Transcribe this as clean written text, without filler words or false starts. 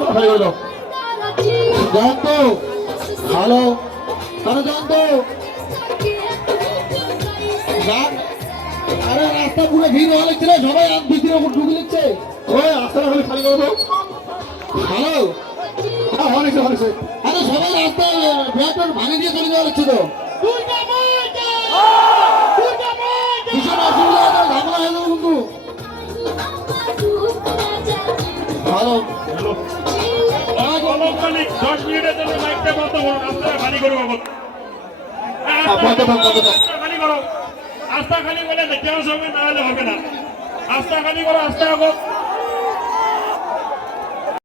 রাস্তা খালি হলো জানতো ভালো তারা জানতো আরে রাস্তা পুরো ভিড় হয়ে লাগছে সবাই ভিতরে ঢুকে নিচ্ছে ওই রাস্তাটা খালি খালি করো ভালো হ্যাঁ হয়েছে হয়েছে আরে সবাই রাস্তা ব্যাটার ভাঙে দিয়ে চলে যাওয়া হচ্ছে তো ভীষণ অসুবিধা ঝামেলা হয়ে যাবে কিন্তু ভালো 10 মিনিটের জন্য মাইকটা বন্ধ করো রাস্তা খালি করো খালি করো রাস্তা খালি করলে কেউ হবে না হলে হবে না রাস্তা খালি করো রাস্তা